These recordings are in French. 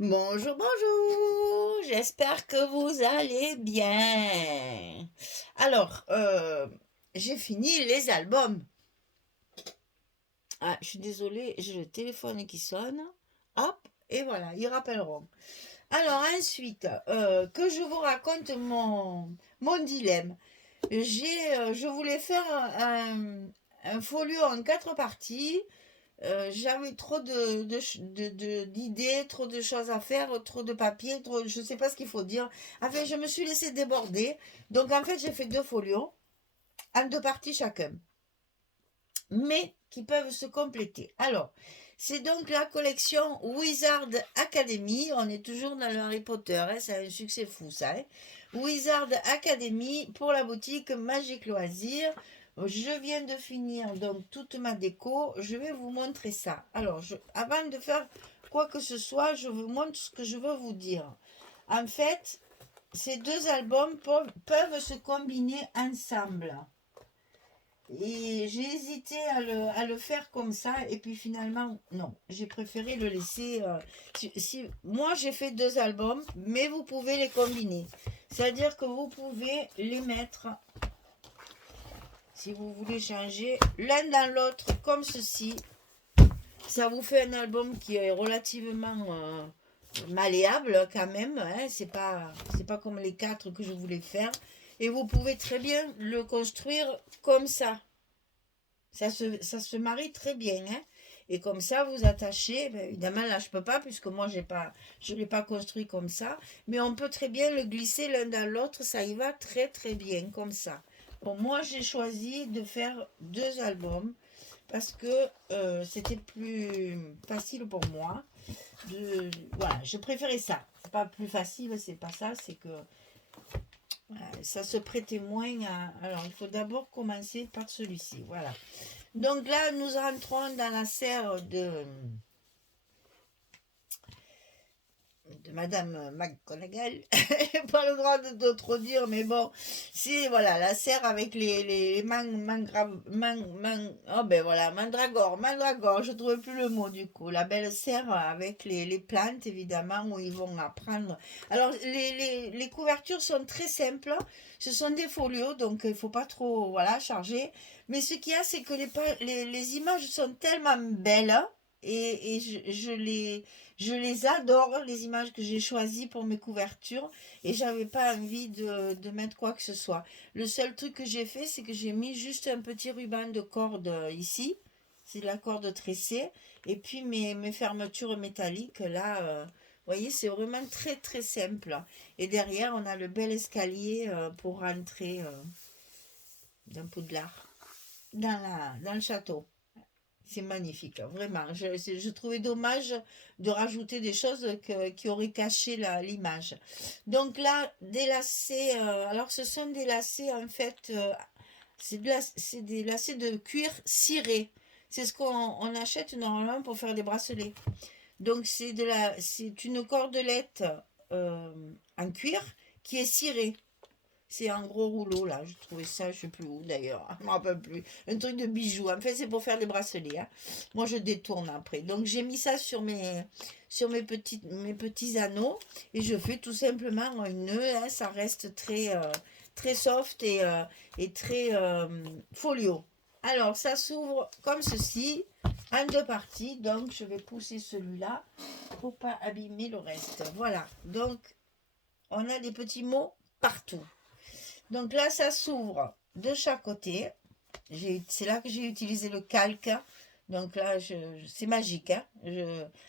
Bonjour, bonjour, j'espère que vous allez bien. Alors, j'ai fini les albums. Ah, je suis désolée, j'ai le téléphone qui sonne. Hop, et voilà, ils rappelleront. Alors ensuite, que je vous raconte mon dilemme. Je voulais faire un folio en 4 parties. J'avais trop d'idées, trop de choses à faire, trop de papier, trop, je ne sais pas ce qu'il faut dire. Enfin, je me suis laissé déborder. Donc, en fait, j'ai fait 2 folios, en 2 parties chacun, mais qui peuvent se compléter. Alors, c'est donc la collection Wizard Academy. On est toujours dans le Harry Potter, hein, c'est un succès fou, ça. Hein. Wizard Academy pour la boutique Magique Loisirs. Je viens de finir donc toute ma déco. Je vais vous montrer ça. Alors, avant de faire quoi que ce soit, je vous montre ce que je veux vous dire. En fait, ces 2 albums peuvent se combiner ensemble. Et j'ai hésité à le faire comme ça, et puis finalement, non, j'ai préféré le laisser. Moi, j'ai fait 2 albums, mais vous pouvez les combiner. C'est-à-dire que vous pouvez les mettre, si vous voulez changer, l'un dans l'autre, comme ceci. Ça vous fait un album qui est relativement malléable quand même. Hein, c'est pas comme les 4 que je voulais faire. Et vous pouvez très bien le construire comme ça. Ça se marie très bien, hein. Et comme ça, vous attachez, ben, évidemment, là, je peux pas, puisque moi, je ne l'ai pas construit comme ça. Mais on peut très bien le glisser l'un dans l'autre, ça y va très, très bien, comme ça. Bon, moi, j'ai choisi de faire 2 albums, parce que c'était plus facile pour moi. Voilà, je préférais ça. C'est pas plus facile, c'est pas ça, c'est que ça se prêtait moins à... Alors, il faut d'abord commencer par celui-ci, voilà. Donc là, nous rentrons dans la serre de Madame McGonagall. Pas le droit de trop dire, mais bon, c'est voilà la serre avec les oh ben voilà, mandragore, je trouvais plus le mot du coup. La belle serre avec les plantes évidemment où ils vont apprendre. Alors les couvertures sont très simples, ce sont des folios donc il faut pas trop voilà charger. Mais ce qu'il y a, c'est que les images sont tellement belles et je les adore, les images que j'ai choisies pour mes couvertures, et j'avais pas envie de mettre quoi que ce soit. Le seul truc que j'ai fait, c'est que j'ai mis juste un petit ruban de corde ici, c'est de la corde tressée, et puis mes fermetures métalliques, là, vous voyez, c'est vraiment très très simple. Et derrière, on a le bel escalier pour rentrer dans Poudlard, dans le château. C'est magnifique, hein, vraiment. Je trouvais dommage de rajouter des choses qui auraient caché l'image. Donc là, des lacets, alors ce sont des lacets en fait, c'est des lacets de cuir ciré. C'est ce qu'on achète normalement pour faire des bracelets. Donc c'est une cordelette euh, en cuir qui est cirée. C'est un gros rouleau là, j'ai trouvé ça, je sais plus où d'ailleurs, je me rappelle plus. Un truc de bijoux. En fait, c'est pour faire des bracelets. Hein. Moi, je détourne après. Donc, j'ai mis ça sur mes petits anneaux et je fais tout simplement un nœud. Hein. Ça reste très, très soft et très folio. Alors, ça s'ouvre comme ceci, en 2 parties. Donc, je vais pousser celui-là pour pas abîmer le reste. Voilà. Donc, on a des petits mots partout. Donc là, ça s'ouvre de chaque côté. C'est là que j'ai utilisé le calque. Donc là, c'est magique. Hein.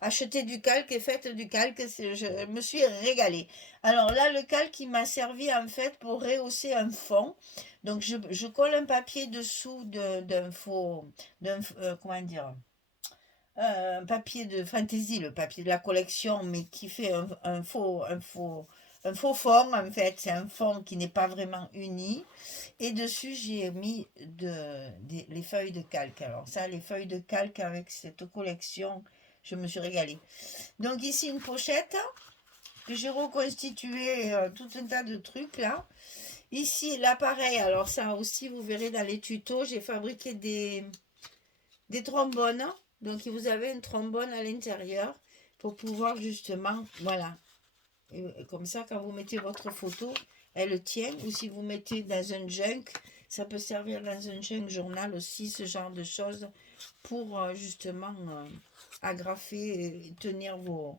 Acheter du calque et faites du calque, je me suis régalée. Alors là, le calque, il m'a servi en fait pour rehausser un fond. Donc je colle un papier dessous d'un faux, comment dire, un papier de fantaisie, le papier de la collection, mais qui fait un faux fond, en fait. C'est un fond qui n'est pas vraiment uni. Et dessus, j'ai mis les feuilles de calque. Alors ça, les feuilles de calque avec cette collection, je me suis régalée. Donc ici, une pochette que j'ai reconstitué tout un tas de trucs là. Ici, l'appareil, alors ça aussi, vous verrez dans les tutos, j'ai fabriqué des trombones. Donc vous avez un trombone à l'intérieur. pour pouvoir justement, voilà. Et comme ça, quand vous mettez votre photo, elle tient. Ou si vous mettez dans un junk, ça peut servir dans un junk journal aussi, ce genre de choses, pour justement agrafer et tenir vos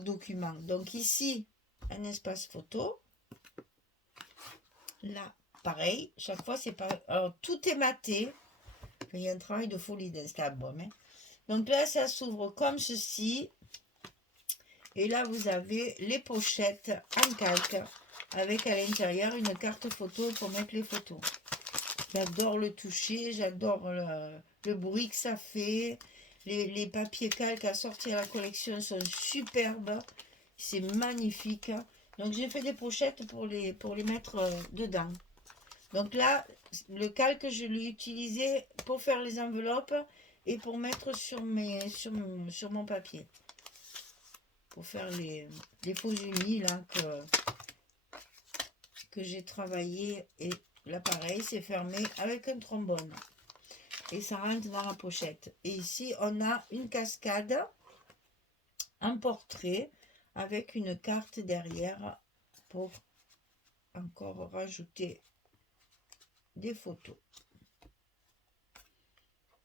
documents. Donc ici, un espace photo. Là, pareil, chaque fois c'est pareil. Alors tout est maté. Il y a un travail de folie dans cet album. Hein. Donc là, ça s'ouvre comme ceci. Et là, vous avez les pochettes en calque avec à l'intérieur une carte photo pour mettre les photos. J'adore le toucher, j'adore le bruit que ça fait. Les papiers calques assortis à la collection sont superbes. C'est magnifique. Donc j'ai fait des pochettes pour les mettre dedans. Donc là, le calque, je l'ai utilisé pour faire les enveloppes et pour mettre sur mon papier. Pour faire les faux unis là que j'ai travaillé. Et l'appareil c'est fermé avec un trombone. Et ça rentre dans la pochette. Et ici, on a une cascade, un portrait avec une carte derrière pour encore rajouter des photos.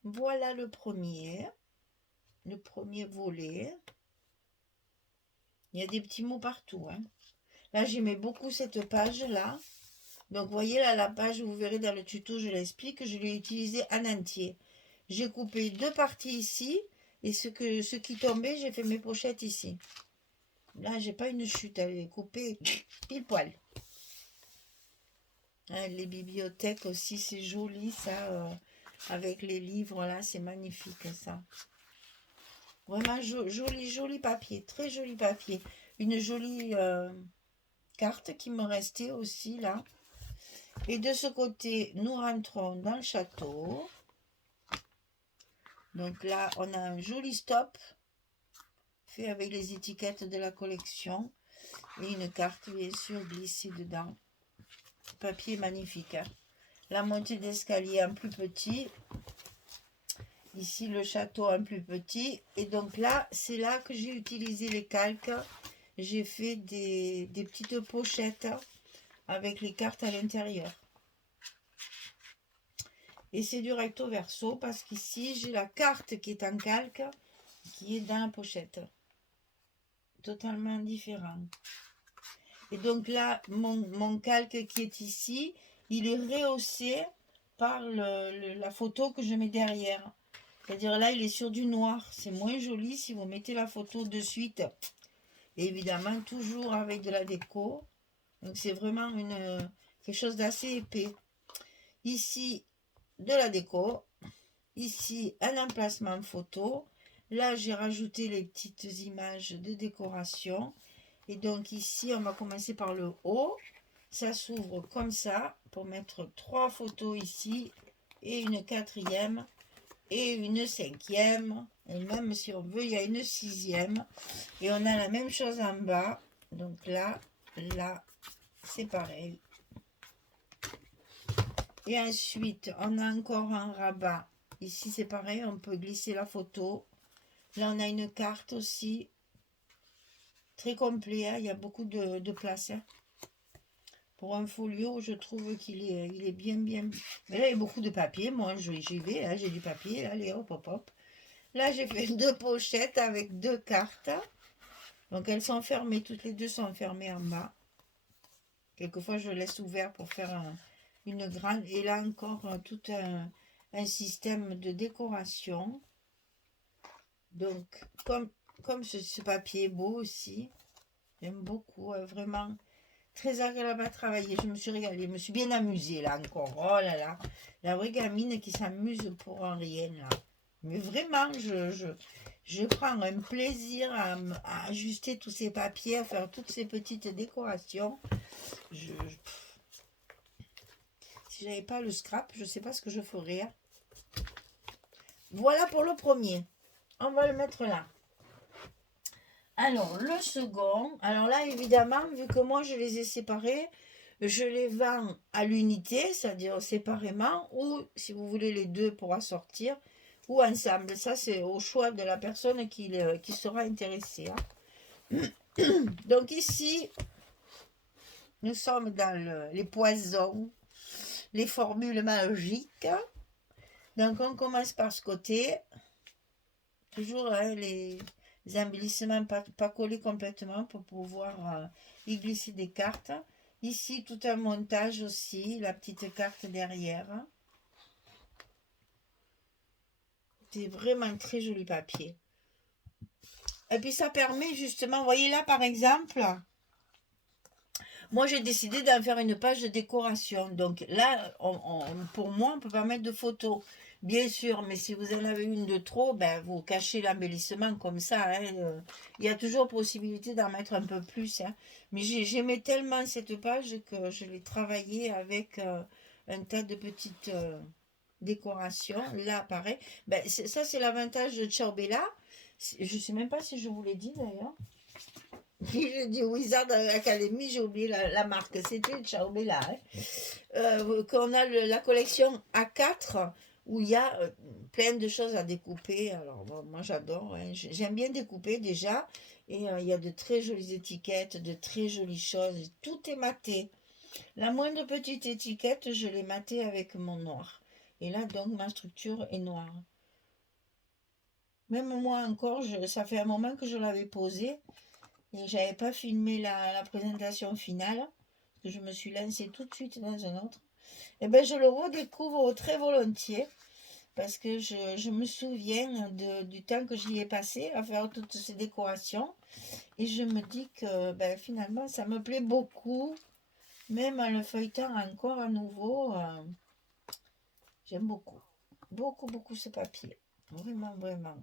Voilà le premier volet. Il y a des petits mots partout. Hein. Là, j'aimais beaucoup cette page-là. Donc, vous voyez là, la page, vous verrez dans le tuto, je l'explique, je l'ai utilisée en entier. J'ai coupé deux parties ici. Et ce qui tombait, j'ai fait mes pochettes ici. Là, j'ai pas une chute, elle est coupée pile poil. Hein, les bibliothèques aussi, c'est joli ça. Avec les livres là, c'est magnifique ça. Vraiment joli papier, très joli papier. Une jolie carte qui me restait aussi là. Et de ce côté, nous rentrons dans le château. Donc là, on a un joli stop fait avec les étiquettes de la collection et une carte bien sûr glissée dedans. Papier magnifique. Hein. La montée d'escalier en plus petit. Ici le château en plus petit. Et donc là, c'est là que j'ai utilisé les calques. J'ai fait des petites pochettes avec les cartes à l'intérieur. Et c'est du recto verso parce qu'ici, j'ai la carte qui est en calque, qui est dans la pochette. Totalement différent. Et donc là, mon calque qui est ici, il est rehaussé par la photo que je mets derrière. C'est-à-dire là, il est sur du noir. C'est moins joli si vous mettez la photo de suite. Et évidemment, toujours avec de la déco. Donc c'est vraiment quelque chose d'assez épais. Ici, de la déco. Ici, un emplacement photo. Là, j'ai rajouté les petites images de décoration. Et donc ici, on va commencer par le haut. Ça s'ouvre comme ça pour mettre 3 photos ici et une 4e et une 5e. Et même si on veut, il y a une 6e. Et on a la même chose en bas. Donc là, c'est pareil. Et ensuite, on a encore un rabat. Ici, c'est pareil, on peut glisser la photo. Là, on a une carte aussi. Très complet, hein. Il y a beaucoup de place. Hein. Pour un folio, je trouve qu'il est bien. Mais là, il y a beaucoup de papier. Moi, j'y vais. Hein. J'ai du papier. Là, allez, hop. Là, j'ai fait 2 pochettes avec 2 cartes. Donc, elles sont fermées. Toutes les 2 sont fermées en bas. Quelquefois, je laisse ouvert pour faire une grande. Et là, encore tout un système de décoration. Donc, comme ce papier est beau aussi. J'aime beaucoup. Vraiment très agréable à travailler. Je me suis régalée. Je me suis bien amusée là encore. Oh là là. La vraie gamine qui s'amuse pour un rien là. Mais vraiment, je prends un plaisir à ajuster tous ces papiers, à faire toutes ces petites décorations. Si j'avais pas le scrap, je ne sais pas ce que je ferais. Hein. Voilà pour le premier. On va le mettre là. Alors, le second. Alors là, évidemment, vu que moi, je les ai séparés, je les vends à l'unité, c'est-à-dire séparément, ou si vous voulez les deux pour assortir, ou ensemble. Ça, c'est au choix de la personne qui sera intéressée. Hein. Donc ici, nous sommes dans les poisons, les formules magiques. Donc on commence par ce côté. Toujours hein, les embellissements pas collés complètement pour pouvoir y glisser des cartes. Ici, tout un montage aussi, la petite carte derrière. C'est vraiment très joli papier. Et puis ça permet justement, vous voyez là par exemple, moi j'ai décidé d'en faire une page de décoration. Donc là, pour moi, on peut pas mettre de photos. Bien sûr, mais si vous en avez une de trop, ben, vous cachez l'embellissement comme ça. Hein. Il y a toujours possibilité d'en mettre un peu plus. Hein. Mais j'aimais tellement cette page que je l'ai travaillée avec un tas de petites décorations. Là, pareil. Ben, ça, c'est l'avantage de Ciao Bella. Je ne sais même pas si je vous l'ai dit d'ailleurs. J'ai dit Wizard Academy, j'ai oublié la marque. C'était Ciao Bella. Hein. Qu'on a la collection A4 où il y a plein de choses à découper. Alors, bon, moi, j'adore. Hein. J'aime bien découper déjà. Et il y a de très jolies étiquettes, de très jolies choses. Tout est maté. La moindre petite étiquette, je l'ai matée avec mon noir. Et là, donc, ma structure est noire. Même moi encore, ça fait un moment que je l'avais posée. Et j'avais pas filmé la présentation finale. Que je me suis lancée tout de suite dans un autre. Et bien, je le redécouvre très volontiers. Parce que je me souviens du temps que j'y ai passé à faire toutes ces décorations. Et je me dis que ben, finalement, ça me plaît beaucoup. Même en le feuilletant encore à nouveau, j'aime beaucoup. Beaucoup, beaucoup ce papier. Vraiment, vraiment.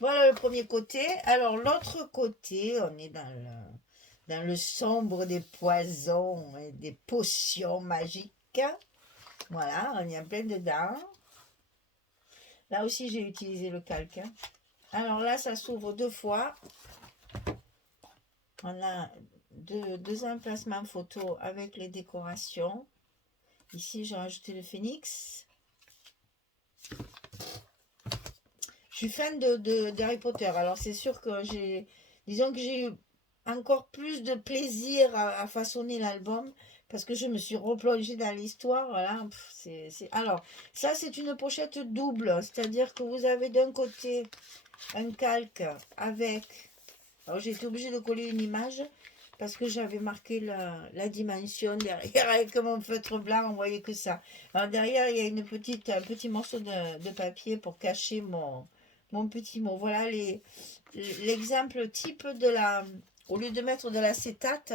Voilà le premier côté. Alors, l'autre côté, on est dans le sombre des poisons et des potions magiques. Voilà, on y a plein dedans. Là aussi, j'ai utilisé le calque. Hein. Alors là, ça s'ouvre deux fois. On a deux emplacements photos avec les décorations. Ici, j'ai rajouté le phénix. Je suis fan d'Harry Potter. Alors, c'est sûr que disons que j'ai eu encore plus de plaisir à façonner l'album parce que je me suis replongée dans l'histoire. Voilà. Alors, ça, c'est une pochette double. C'est-à-dire que vous avez d'un côté un calque avec... Alors, j'ai été obligée de coller une image parce que j'avais marqué la dimension derrière avec mon feutre blanc, on voyait que ça. Alors derrière, il y a un petit morceau de papier pour cacher mon petit mot. Voilà l'exemple type au lieu de mettre de l'acétate,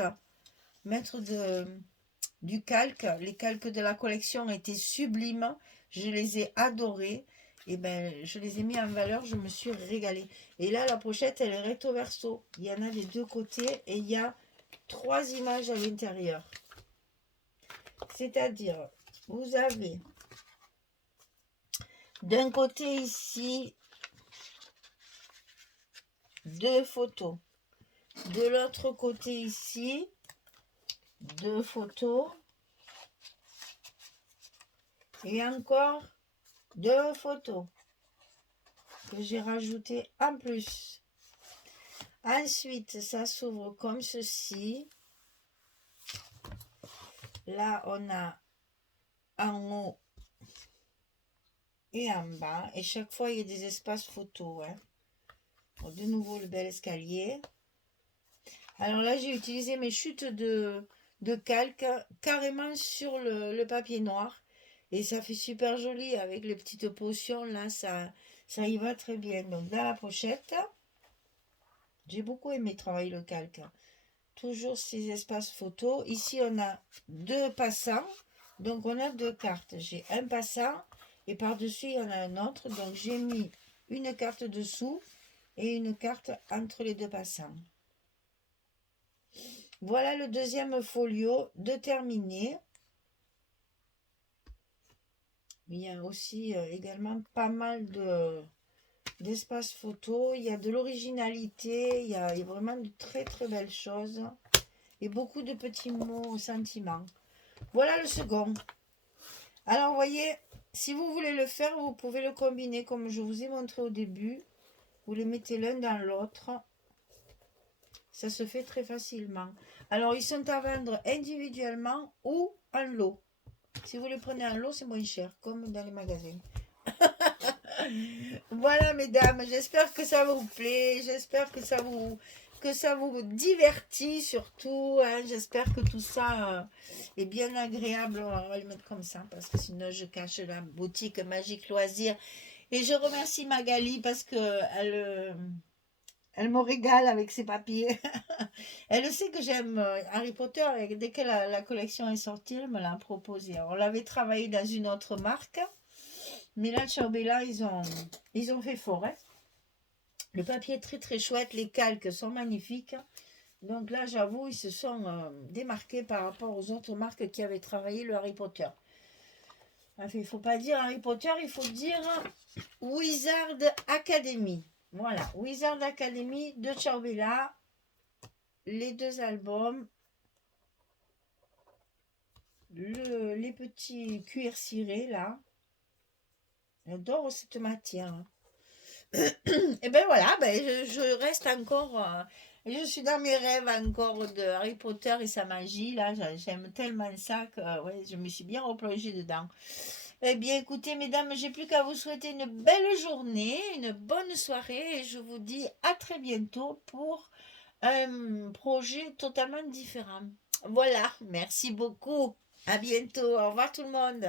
mettre du calque. Les calques de la collection étaient sublimes, je les ai adorés. Et ben, je les ai mis en valeur, je me suis régalée. Et là, la pochette, elle est recto verso. Il y en a des deux côtés et il y a 3 images à l'intérieur. C'est-à-dire, vous avez d'un côté ici 2 photos. De l'autre côté ici, 2 photos. Et encore 2 photos que j'ai rajoutées en plus. Ensuite, ça s'ouvre comme ceci. Là, on a en haut et en bas. Et chaque fois, il y a des espaces photos. Hein. Bon, de nouveau, le bel escalier. Alors là, j'ai utilisé mes chutes de calque carrément sur le papier noir. Et ça fait super joli avec les petites potions. Là, ça y va très bien. Donc, dans la pochette, j'ai beaucoup aimé travailler le calque. Toujours ces espaces photos. Ici, on a 2 passants. Donc, on a 2 cartes. J'ai un passant et par-dessus, il y en a un autre. Donc, j'ai mis une carte dessous et une carte entre les 2 passants. Voilà le deuxième folio de terminé. Il y a aussi également pas mal d'espace photo. Il y a de l'originalité. Il y a vraiment de très très belles choses. Et beaucoup de petits mots sentiments. Voilà le second. Alors, vous voyez, si vous voulez le faire, vous pouvez le combiner comme je vous ai montré au début. Vous les mettez l'un dans l'autre. Ça se fait très facilement. Alors, ils sont à vendre individuellement ou en lot. Si vous les prenez en lot, c'est moins cher, comme dans les magasins. Voilà, mesdames, j'espère que ça vous plaît. J'espère que ça vous divertit surtout. Hein. J'espère que tout ça est bien agréable. On va le mettre comme ça parce que sinon je cache la boutique Magique Loisirs. Et je remercie Magali parce que elle me régale avec ses papiers. Elle sait que j'aime Harry Potter et dès que la collection est sortie, elle me l'a proposé. On l'avait travaillé dans une autre marque, mais là, Ciao Bella, ils ont fait fort. Hein. Le papier est très très chouette, les calques sont magnifiques. Donc là, j'avoue, ils se sont démarqués par rapport aux autres marques qui avaient travaillé le Harry Potter. Enfin, il ne faut pas dire Harry Potter, il faut dire Wizard Academy. Voilà, Wizard Academy de Ciao Bella. Les deux albums, les petits cuirs cirés là. J'adore cette matière. Et ben voilà, je reste encore. Je suis dans mes rêves encore de Harry Potter et sa magie. Là, j'aime tellement ça que ouais, je me suis bien replongée dedans. Eh bien, écoutez, mesdames, j'ai plus qu'à vous souhaiter une belle journée, une bonne soirée et je vous dis à très bientôt pour un projet totalement différent. Voilà, merci beaucoup. À bientôt. Au revoir tout le monde.